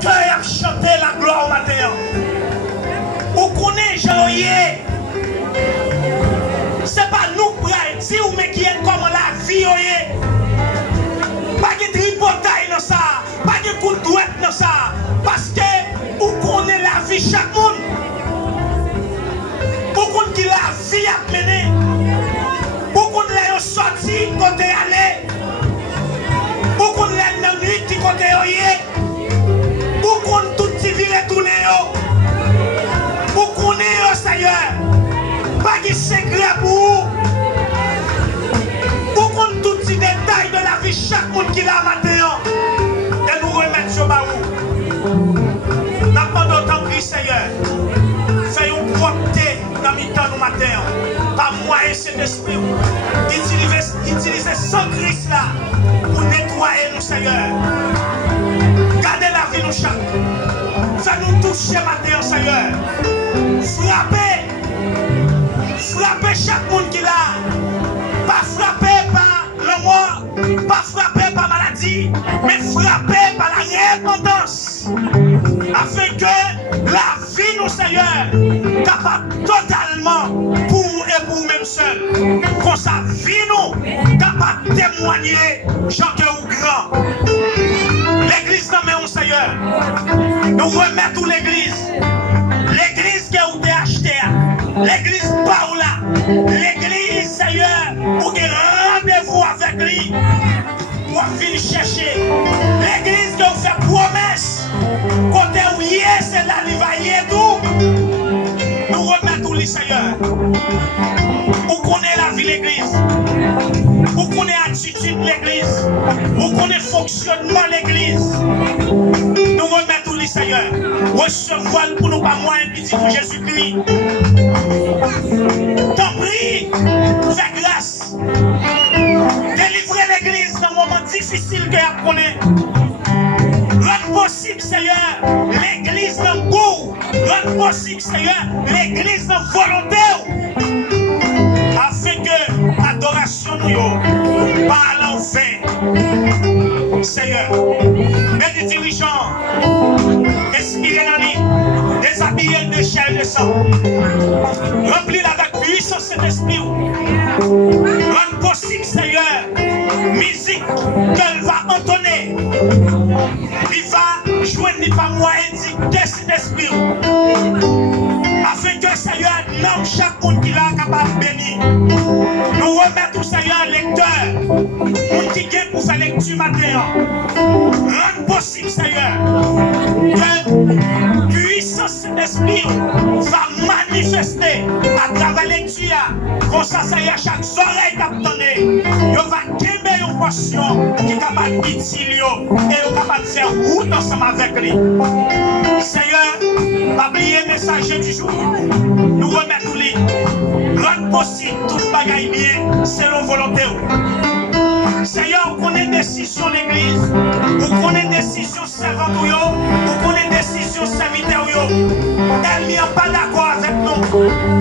cœur a chanté la gloire au matin. Ou connaît Jean-Yé. C'est pas nous qui dire mais qui est comme la vie. Pas de tripotaille dans ça. Pas de coup de douette dans ça. Parce que ou connaît la vie chaque monde. Ou connaît qui la vie a mené. Ou connaît la sortie côté aller. Ou connaît la nuit qui côté oyer. Ou connaît tout qui vire tourner. Ou connaît Seigneur. Pas de secret pour vous. Ou connaît tout les détails de la vie chaque monde qui l'a matin. Et nous remettre sur baou. N'a pas d'autant pris Seigneur. Fais une propreté dans mes temps nous matin. Par moyen cet esprit. Utilisez sans Christ là pour nettoyer nous Seigneur. Gardez la vie nous chaque. Fais-nous toucher matin Seigneur. Frappez chaque monde qui l'a. Pas frapper par le mort, pas frapper par maladie, mais frapper par la repentance. Afin que la vie nous Seigneur capable totalement pour nous et pour nous-mêmes seuls. Qu'on sa vie nous capable de témoigner Jean que ou grand. L'église non mais on Seigneur. Nous remettons l'église. L'église que vous avez acheté. L'église Paola. L'église Seigneur. Pour que rendez-vous avec lui. Pour venir chercher. L'église que vous fait promesse. Côté où y est, c'est là qu'il va y être tout. Nous remettons lui Seigneur. Où connaît la vie l'église. Où connaît l'attitude de l'église. Où connaît le fonctionnement de l'église. Nous remettons lui Seigneur. Recevoir pour nous pas moins petit pour Jésus-Christ. T'en prie, fais grâce. Délivrer l'église dans un moment difficile que vous connaissez. Rendre possible, Seigneur, l'église dans le goût. Rendre possible, Seigneur, l'église dans la volonté. Afin que l'adoration nous parle en vain. Seigneur, mais des dirigeants, inspirés dans lui, déshabillés de chair et de sang, remplis avec puissance cet esprit. Rendre possible, Seigneur, musique qu'elle va entonner. Il va jouer ni pas moyen de cet esprit. Afin que Seigneur nomme chaque monde qui l'a capable de bénir. Nous remettons Seigneur lecteur. Monde qui vient pour faire lecture matin. Rendre possible Seigneur. Que puissance de l'esprit va manifester à travers lecture. Comme ça Seigneur chaque oreille t'attendait. Il va gagner une portion qui est capable d'utiliser et est capable de faire route ensemble avec lui. Seigneur, pas oublier le message du jour. Nous remettons lui. Rendre possible tout bagaille bien selon volonté. Seigneur, vous connaissez décision de l'église, vous connaissez décision servante, vous connaissez décision serviteur. Elle n'est pas d'accord avec nous.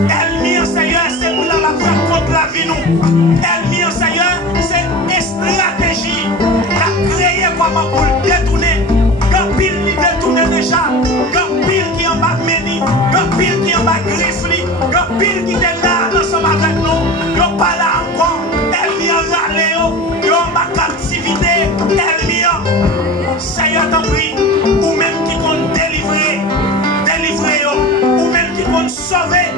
Elle n'est Seigneur, c'est pour la faire contre la vie nous. Elle n'est Seigneur, c'est une stratégie. La créer comment pour le détourner. Quand pile il détourne déjà. Quand pile qui en bas meni. Quand pile qui en bas griffli. Quand pile qui est là ensemble avec nous. Ils pas là encore. Elle n'est en râle. Ma captivité, elle vient. Seigneur, t'en prie, ou même qui compte délivrer, ou même qui compte sauver,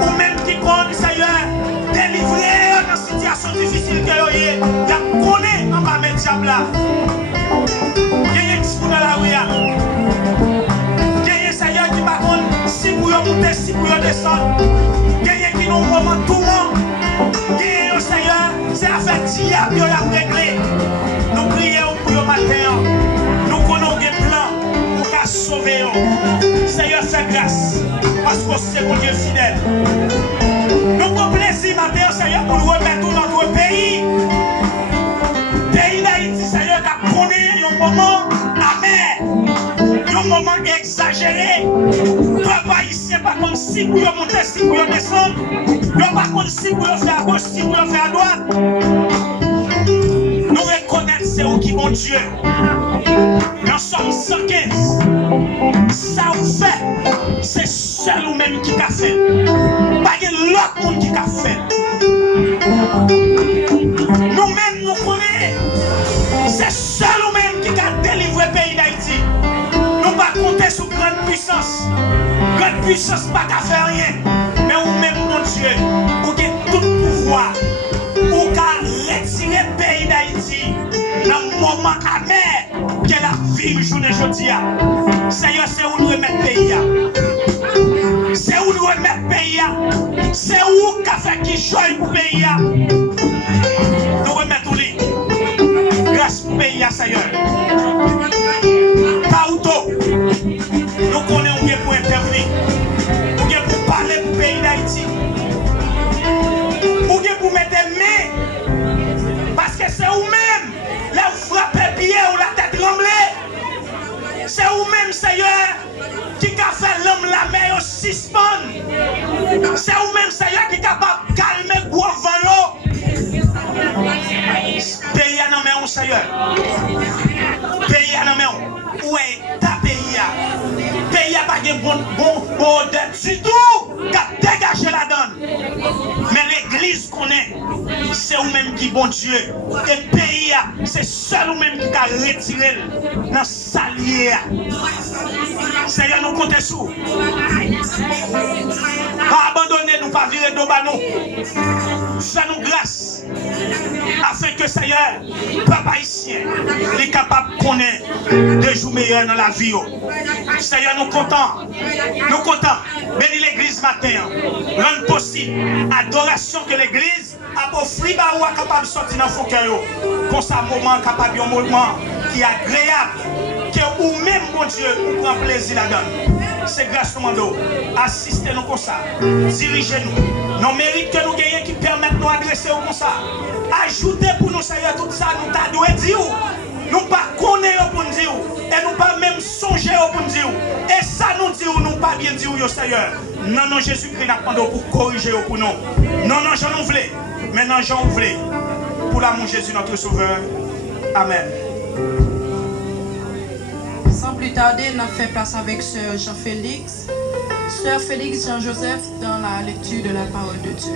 ou même qui compte, Seigneur, délivrer dans une situation difficile que vous avez. Il y a connaît en bas de diable là. Il y a un petit dans la rue. Il y a un Seigneur qui va contre si vous montez, si vous descendez. Il y a un qui nous moment tout le monde. Seigneur, c'est affaire diable qui a réglé. Nous prions pour le matin. Nous connaissons des plans pour qu'à sauver. Seigneur, fais grâce. Parce que c'est mon Dieu fidèle. Nous prenons plaisir matin, Seigneur, pour nous remettre dans notre pays. Pays d'Haïti, Seigneur, qui a connu un moment amer. Un moment exagéré. Papa, ici, pas comme si vous montez, si vous descendez. Non, par contre, si vous le faites à gauche, si vous le faites à droite, nous reconnaissons c'est vous qui vont bon Dieu. Dans Somme 115, ça vous fait, c'est seul ou même qui a fait. Pas de l'autre monde qui a fait. Nous-mêmes, nous connaissons. C'est seul ou même qui a délivré le pays d'Haïti. Nous ne pas compter sur grande puissance. Grande puissance pas qu'à faire rien. Mais vous-même, mon Dieu, vous avez tout pouvoir. Vous avez retiré le pays d'Haïti dans le moment amer que la vie journée aujourd'hui. Seigneur, c'est où nous remettre le pays. C'est où nous remettre le pays. C'est où qu'a fait qui joue pour le pays. Nous remettons les grâce au pays, Seigneur. Kauto, nous connaissons pour intervenir. Pour parler pour le pays d'Haïti. Pour mettre des mains. Parce que c'est vous-même. Là, vous frappez pied ou la tête tremblée. C'est vous-même, Seigneur, qui a fait l'homme la mer au suspend. C'est vous-même, Seigneur, qui est capable de calmer le gros vent. Pays à nos mains, Seigneur. Pays à nos mains. Où est ta pays? Pays n'a pas de bon odeur du tout qui a dégagé la donne. Mais l'église connaît, c'est vous-même qui bon Dieu. Et le pays, c'est seul vous-même qui a retiré dans le salier. Seigneur, nous comptons sur. Pas abandonner, nous pas virer de nous. Fais-nous grâce. Afin que Seigneur, peuple haïtien, est capable de connaître des jours meilleurs dans la vie. Seigneur, nous comptons. Nous comptons. Bénis l'église matin. Rendre possible adoration que l'église a offert ou capable de sortir dans son cœur. Pour ça, moment capable un moment qui est agréable. Que vous-même, mon Dieu, vous prend plaisir là-dedans. C'est grâce au monde. Assistez-nous comme ça. Dirigez-nous. Nos mérites que nous gagnons qui permettent de nous adresser comme ça. Ajoutez pour nous, Seigneur, tout ça, nous t'adouez dire. Nous pas connaissons pour nous dire. Et nous pas même songer pour nous dire. Et ça nous dit, nous pas bien dire, Seigneur. Non, non, Jésus-Christ n'a pas pour corriger pour nous. Non, non, j'en voulais. Maintenant, j'en voulais. Pour l'amour de Jésus, notre Sauveur. Amen. Sans plus tarder, nous fait place avec Sœur Jean-Félix. Sœur Félix Jean-Joseph dans la lecture de la parole de Dieu.